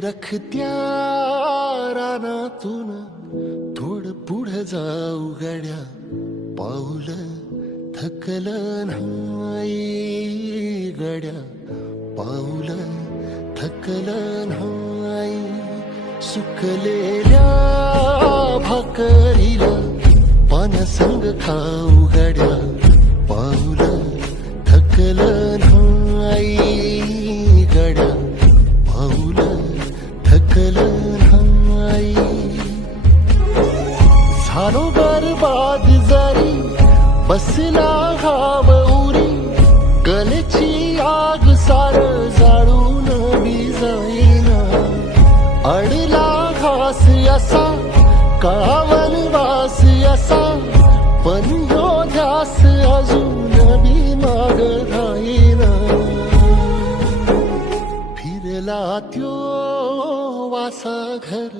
रखरखत्या रानातून थोडं पुढं जाऊ गड्या, पाऊल थकलं नाही गड्या, पाऊल थकलं नाही. सुकलेल्या भाकरीला पानसंग खाऊ गड्या, पाऊल थकलं नाही गड्या, पाऊल थकलं नाही. झालो बरबाद जरी बसला घाव उरी, गलेची आग सार जाळून बी जाईना. अडला घास असा काळावन वास असा, पण ह्यो ध्यास अजून बी माग राहीना. फिरला त्यो वासा घर